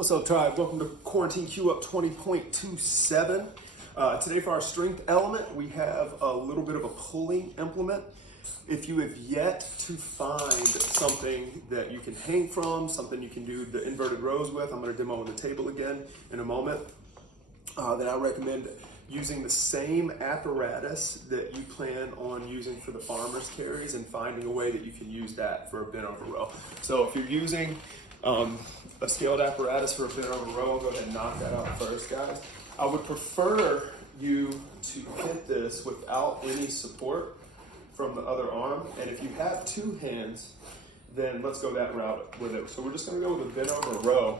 What's up, tribe? Welcome to Quarantine Q Up 20.27. Today for our strength element, we have a little bit of a pulling implement. If you have yet to find something that you can hang from, something you can do the inverted rows with, I'm going to demo on the table again in a moment, then I recommend using the same apparatus that you plan on using for the farmer's carries and finding a way that you can use that for a bent over row. So if you're using a scaled apparatus for a bent over row, I'll go ahead and knock that out first, guys. I would prefer you to hit this without any support from the other arm. And if you have two hands, then let's go that route with it. So we're just gonna go with a bent over row.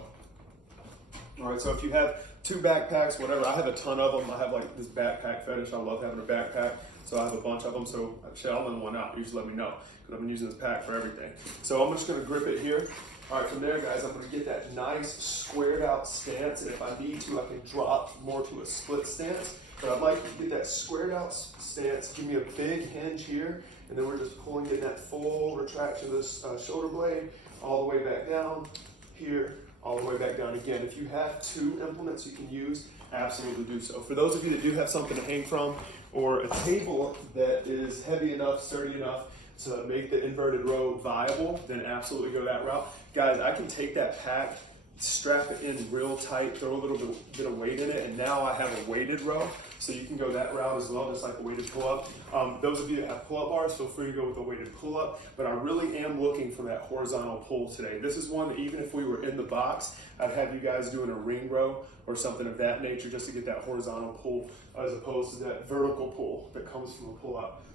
All right, so if you have two backpacks, whatever, I have a ton of them. I have like this backpack fetish. I love having a backpack. So I have a bunch of them. So shit, I'll lend one out. You just let me know because I've been using this pack for everything. So I'm just gonna grip it here. All right, from there, guys, I'm gonna get that nice squared out stance. And if I need to, I can drop more to a split stance. But I'd like to get that squared out stance. Give me a big hinge here. And then we're just pulling in that full retraction of this shoulder blade all the way back down here, all the way back down again. If you have two implements you can use, absolutely do so. For those of you that do have something to hang from or a table that is heavy enough, sturdy enough to make the inverted row viable, then absolutely go that route. Guys, I can take that pack, strap it in real tight, throw a little bit of weight in it, and now I have a weighted row. So you can go that route as well, just like a weighted pull-up. Those of you that have pull-up bars, feel free to go with a weighted pull-up, but I really am looking for that horizontal pull today. This is one that even if we were in the box, I'd have you guys doing a ring row or something of that nature just to get that horizontal pull as opposed to that vertical pull that comes from a pull-up.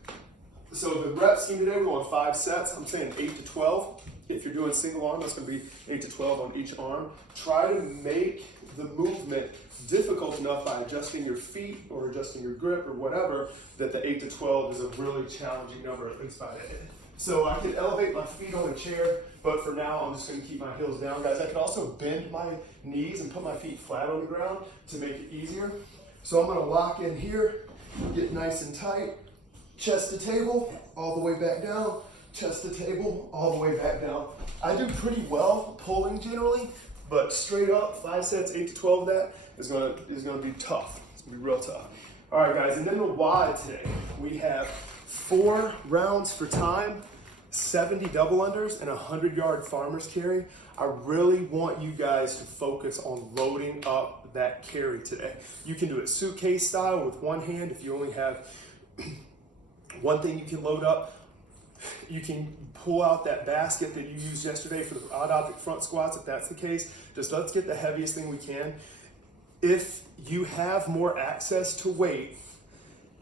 So the rep scheme today, we're going 5 sets. I'm saying 8 to 12. If you're doing single arm, that's going to be 8 to 12 on each arm. Try to make the movement difficult enough by adjusting your feet or adjusting your grip or whatever, that the 8 to 12 is a really challenging number, at least by the end. So I can elevate my feet on a chair, but for now, I'm just going to keep my heels down. Guys, I can also bend my knees and put my feet flat on the ground to make it easier. So I'm going to lock in here, get nice and tight, chest to table, all the way back down, chest to table, all the way back down. I do pretty well pulling generally, but straight up, 5 sets, 8 to 12 of that is gonna be tough. It's gonna be real tough. All right, guys, and then the wide today. We have 4 rounds for time, 70 double unders, and a 100-yard farmer's carry. I really want you guys to focus on loading up that carry today. You can do it suitcase style with one hand if you only have one thing you can load up. You can pull out that basket that you used yesterday for the odd object front squats if that's the case. Just let's get the heaviest thing we can. If you have more access to weight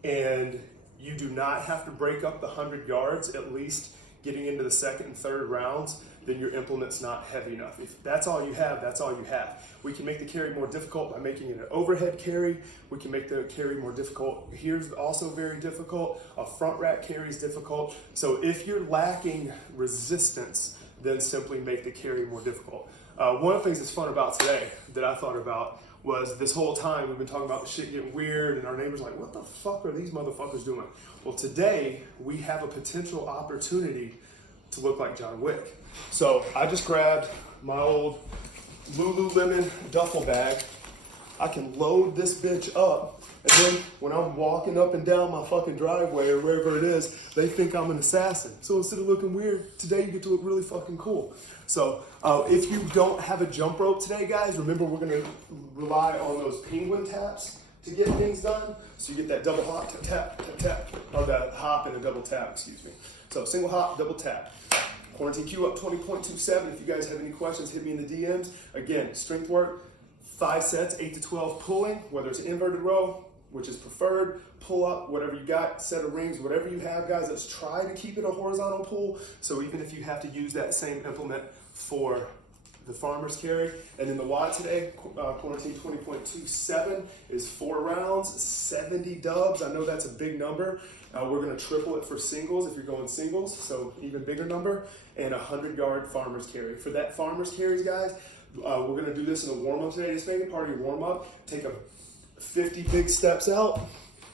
and you do not have to break up the 100 yards, at least getting into the second and third rounds, then your implement's not heavy enough. If that's all you have, that's all you have. We can make the carry more difficult by making it an overhead carry. We can make the carry more difficult. Here's also very difficult. A front rack carry is difficult. So if you're lacking resistance, then simply make the carry more difficult. One of the things that's fun about today that I thought about was this whole time we've been talking about the shit getting weird and our neighbors are like, what the fuck are these motherfuckers doing? Well, today we have a potential opportunity to look like John Wick. So I just grabbed my old Lululemon duffel bag. I can load this bitch up, and then when I'm walking up and down my fucking driveway or wherever it is, they think I'm an assassin. So instead of looking weird, today you get to look really fucking cool. So if you don't have a jump rope today, guys, remember we're gonna rely on those penguin taps to get things done. So you get that double hop, tap, tap, tap, or that hop and a double tap, excuse me. So single hop, double tap. Quarantine Q Up 20.27. If you guys have any questions, hit me in the DMs. Again, strength work, 5 sets, 8 to 12 pulling, whether it's an inverted row, which is preferred, pull up, whatever you got, set of rings, whatever you have, guys, let's try to keep it a horizontal pull. So even if you have to use that same implement for the farmer's carry. And then the wide today, Quarantine 20.27 is 4 rounds, 70 dubs. I know that's a big number. We're gonna triple it for singles if you're going singles, so even bigger number, and a 100-yard farmer's carry. For that farmer's carries, guys, we're gonna do this in a warm-up today. Just make it part of your warm-up. Take a 50 big steps out,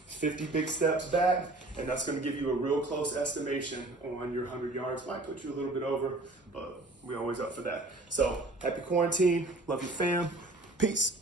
50 big steps back, and that's going to give you a real close estimation on your 100 yards. Might put you a little bit over, but we're always up for that. So happy quarantine. Love you, fam. Peace.